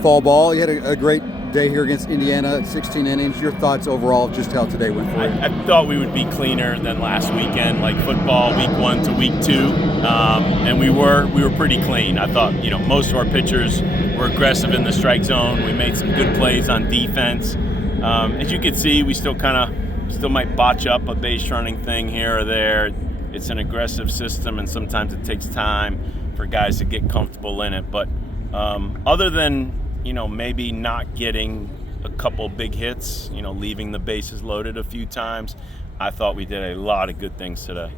fall ball. You had a great day here against Indiana, 16 innings. Your thoughts overall of just how today went for you? I thought we would be cleaner than last weekend, like football week 1 to week 2, and we were pretty clean. I thought most of our pitchers were aggressive in the strike zone. We made some good plays on defense. As you can see, we still might botch up a base running thing here or there. It's an aggressive system, and sometimes it takes time for guys to get comfortable in it. But other than maybe not getting a couple big hits, leaving the bases loaded a few times, I thought we did a lot of good things today.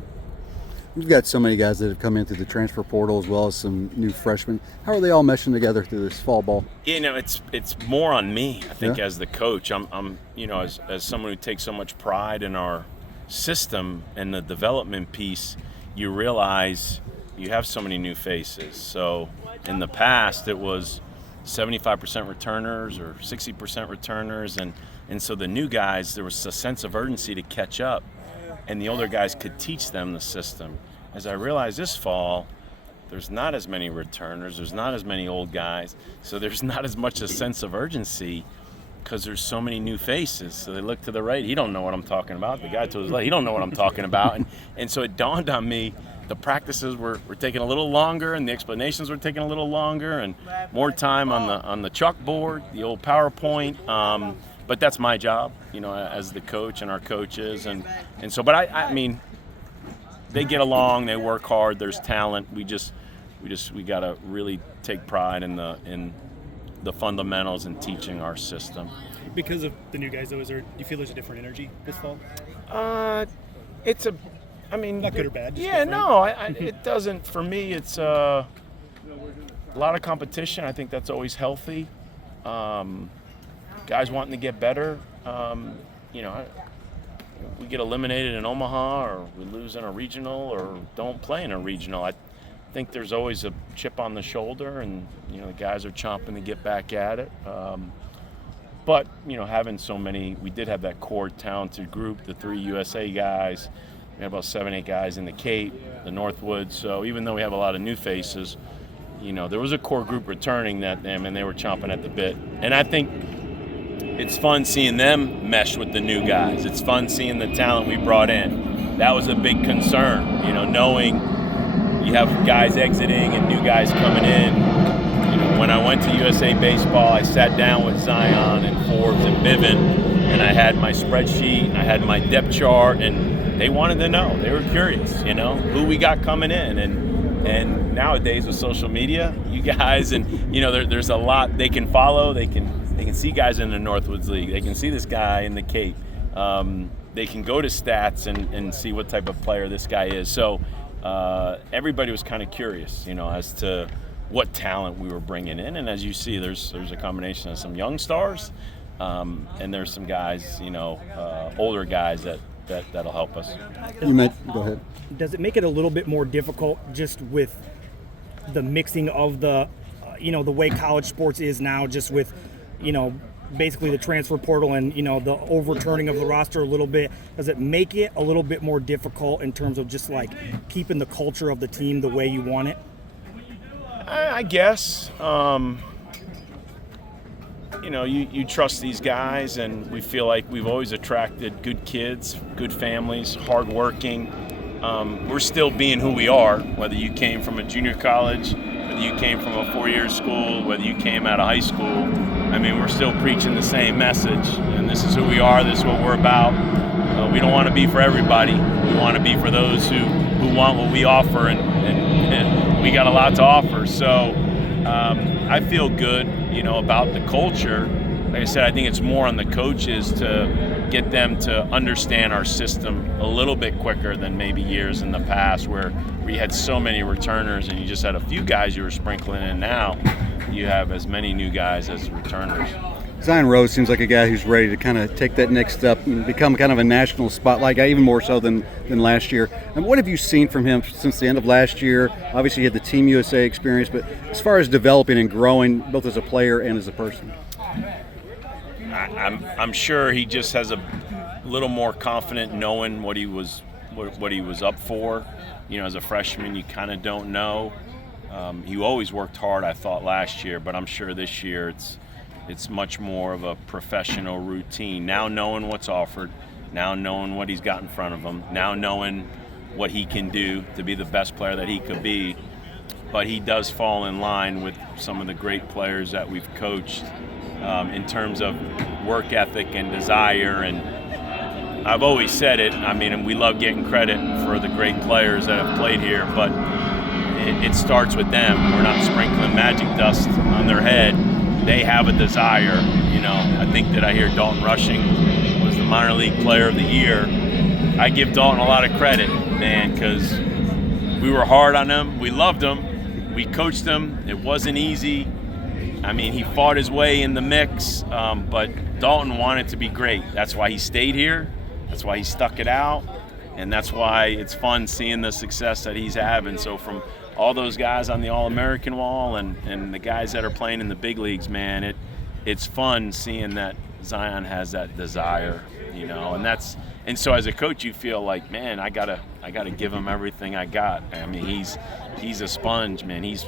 You've got so many guys that have come in through the transfer portal as well as some new freshmen. How are they all meshing together through this fall ball? It's more on me, I think, as the coach. I'm as someone who takes so much pride in our system and the development piece, you realize you have so many new faces. So in the past, it was 75% returners or 60% returners, and so the new guys, there was a sense of urgency to catch up, and the older guys could teach them the system. As I realized this fall, there's not as many returners, there's not as many old guys, so there's not as much a sense of urgency because there's so many new faces. So they look to the right, he don't know what I'm talking about. The guy to his left, he don't know what I'm talking about. And so it dawned on me, the practices were taking a little longer, and the explanations were taking a little longer, and more time on the chalkboard, the old PowerPoint. But that's my job, as the coach and our coaches, and so. But I mean, they get along, they work hard. There's talent. We gotta really take pride in the fundamentals and teaching our system. Because of the new guys, though, do you feel there's a different energy this fall? Not good or bad? Yeah, no, it doesn't. For me, it's a lot of competition. I think that's always healthy. Guys wanting to get better. We get eliminated in Omaha, or we lose in a regional, or don't play in a regional. I think there's always a chip on the shoulder, and the guys are chomping to get back at it. But having so many, we did have that core talented group, the 3 USA guys. We had about 7-8 guys in the Cape, the Northwoods. So even though we have a lot of new faces, there was a core group returning that they were chomping at the bit. And I think it's fun seeing them mesh with the new guys. It's fun seeing the talent we brought in. That was a big concern, knowing you have guys exiting and new guys coming in. When I went to USA Baseball, I sat down with Zion and Forbes and Bivin, and I had my spreadsheet, and I had my depth chart, and they wanted to know. They were curious, who we got coming in. And nowadays with social media, you guys, and there's a lot they can follow. They can see guys in the Northwoods League. They can see this guy in the Cape. They can go to stats and see what type of player this guy is. So everybody was kind of curious, as to what talent we were bringing in. And as you see, there's a combination of some young stars, and there's some guys, older guys that'll help us. Go ahead. Does it make it a little bit more difficult just with the mixing of the way college sports is now, just with, basically the transfer portal and, the overturning of the roster a little bit? Does it make it a little bit more difficult in terms of just like keeping the culture of the team the way you want it? I guess. You trust these guys, and we feel like we've always attracted good kids, good families, hardworking. We're still being who we are, whether you came from a junior college, whether you came from a 4-year school, whether you came out of high school. We're still preaching the same message, and this is who we are, this is what we're about. We don't want to be for everybody. We want to be for those who want what we offer, and we got a lot to offer. So I feel good, about the culture. Like I said, I think it's more on the coaches to get them to understand our system a little bit quicker than maybe years in the past where we had so many returners and you just had a few guys you were sprinkling in. Now you have as many new guys as returners. Zion Rose seems like a guy who's ready to kind of take that next step and become kind of a national spotlight guy, even more so than last year. And what have you seen from him since the end of last year? Obviously, he had the Team USA experience, but as far as developing and growing, both as a player and as a person? I'm sure he just has a little more confident knowing what he was up for. As a freshman, you kind of don't know. He always worked hard, I thought, last year, but I'm sure this year it's much more of a professional routine. Now knowing what's offered, now knowing what he's got in front of him, now knowing what he can do to be the best player that he could be. But he does fall in line with some of the great players that we've coached in terms of work ethic and desire. And I've always said it, I mean, we love getting credit for the great players that have played here, but it starts with them. We're not sprinkling magic dust on their head. They have a desire. You know, I think that I hear Dalton Rushing was the minor league player of the year. I give Dalton a lot of credit, man, because we were hard on him. We loved him. We coached him. It wasn't easy. I mean, he fought his way in the mix, but Dalton wanted to be great. That's why he stayed here. That's why he stuck it out. And that's why it's fun seeing the success that he's having. So from all those guys on the All-American wall and the guys that are playing in the big leagues, man, it's fun seeing that Zion has that desire, you know. And so as a coach, you feel like, man, I gotta give him everything I got. I mean, he's a sponge, man. He's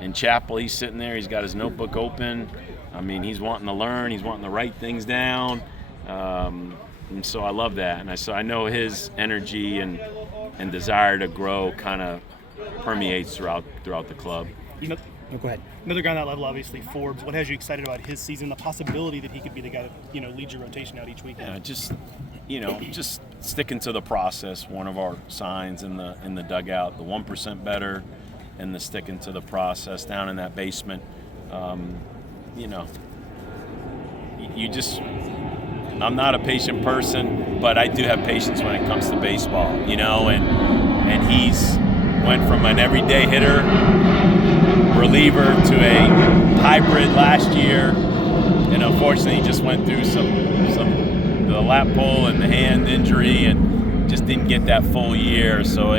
in chapel. He's sitting there. He's got his notebook open. I mean, he's wanting to learn. He's wanting to write things down. And so I love that. And so I know his energy and desire to grow kind of permeates throughout the club. You know, Go ahead. another guy on that level, obviously, Forbes. What has you excited about his season? The possibility that he could be the guy that, you know, leads your rotation out each weekend. Just sticking to the process. One of our signs in the dugout, the 1% better, and the sticking to the process down in that basement. I'm not a patient person, but I do have patience when it comes to baseball, you know, and he's went from an everyday hitter, reliever, to a hybrid last year, and unfortunately he just went through the lap pull and the hand injury and just didn't get that full year. So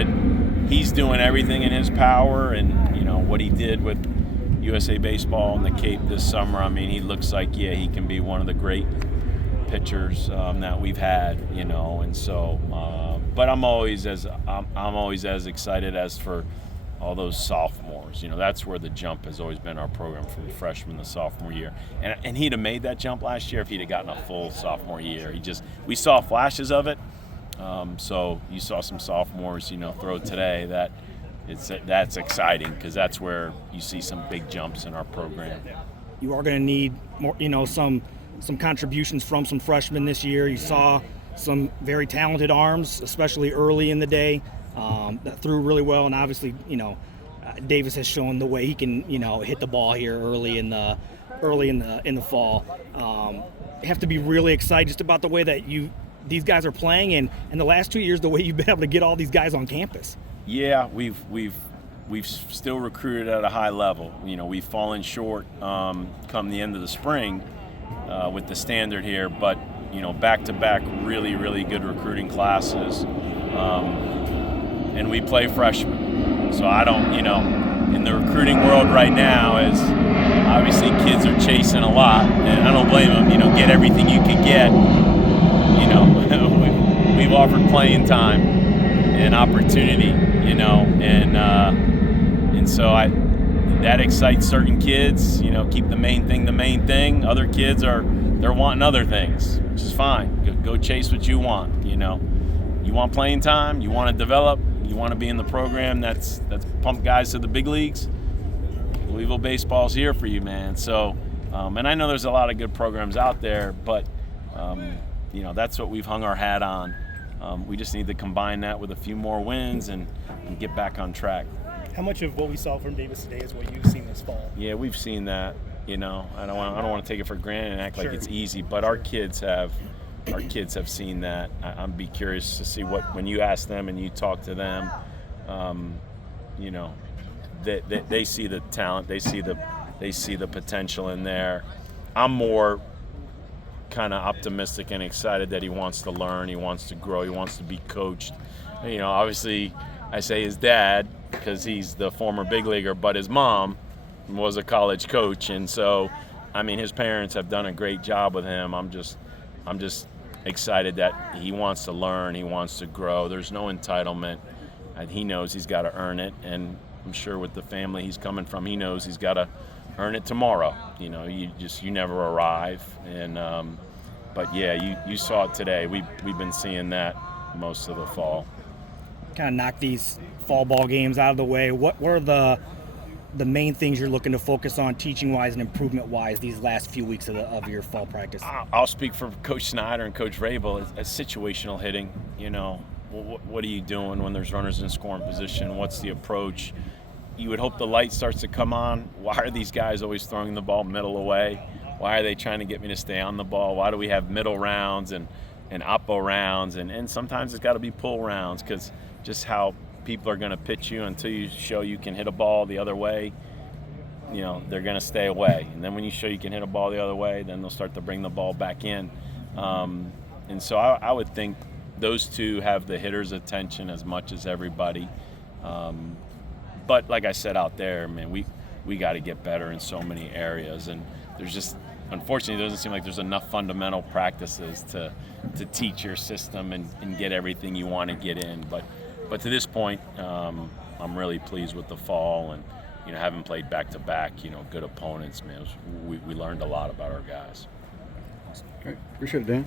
he's doing everything in his power, and, you know, what he did with USA Baseball and the Cape this summer, I mean, he looks like, he can be one of the great pitchers that we've had, you know. And so but I'm always as excited as for all those sophomores. You know, that's where the jump has always been our program, from freshman to sophomore year. And he'd have made that jump last year if he'd have gotten a full sophomore year. We saw flashes of it. So you saw some sophomores, you know, throw today. That's exciting, because that's where you see some big jumps in our program. You are going to need more, you know, some contributions from some freshmen this year. You saw some very talented arms, especially early in the day, that threw really well. And obviously, you know, Davis has shown the way he can, you know, hit the ball here early in the fall. You have to be really excited just about the way that these guys are playing, and in the last 2 years, the way you've been able to get all these guys on campus. Yeah, we've still recruited at a high level. You know, we've fallen short come the end of the spring with the standard here, but, you know, back-to-back really, really good recruiting classes. And we play freshmen. So I don't, you know, in the recruiting world right now, is obviously kids are chasing a lot, and I don't blame them. You know, get everything you can get. You know, we've offered playing time and opportunity, you know, and so that excites certain kids. You know, keep the main thing the main thing. Other kids they're wanting other things, which is fine. Go chase what you want. You know, you want playing time, you want to develop, you want to be in the program that's pump guys to the big leagues. Louisville baseball's here for you, man. So, and I know there's a lot of good programs out there, but you know, that's what we've hung our hat on. We just need to combine that with a few more wins and get back on track. How much of what we saw from Davis today is what you've seen this fall? Yeah, we've seen that. You know, I don't want to take it for granted and act like it's easy, but our kids have seen that. I'm be curious to see when you ask them and you talk to them, you know, they see the talent, they see the potential in there. I'm more kind of optimistic and excited that he wants to learn, he wants to grow, he wants to be coached. You know, obviously I say his dad because he's the former big leaguer, but his mom was a college coach, and so, I mean, his parents have done a great job with him. I'm just excited that he wants to learn, he wants to grow. There's no entitlement, and he knows he's got to earn it, and I'm sure with the family he's coming from, he knows he's got to earn it tomorrow. You know, you never arrive. And but yeah, you saw it today. We've been seeing that most of the fall. Kind of knock these fall ball games out of the way. What are the main things you're looking to focus on teaching-wise and improvement-wise these last few weeks of your fall practice? I'll speak for Coach Snyder and Coach Rabel as situational hitting. You know, what are you doing when there's runners in scoring position? What's the approach? You would hope the light starts to come on. Why are these guys always throwing the ball middle away? Why are they trying to get me to stay on the ball? Why do we have middle rounds and oppo rounds? And sometimes it's got to be pull rounds, because just how people are going to pitch you until you show you can hit a ball the other way, you know, they're going to stay away. And then when you show you can hit a ball the other way, then they'll start to bring the ball back in. And so I would think those two have the hitter's attention as much as everybody. But like I said out there, man, we got to get better in so many areas. And there's just, unfortunately, it doesn't seem like there's enough fundamental practices to teach your system and get everything you want to get in. But to this point, I'm really pleased with the fall, and you know, having played back-to-back, you know, good opponents, man. We learned a lot about our guys. Great. Appreciate it, Dan.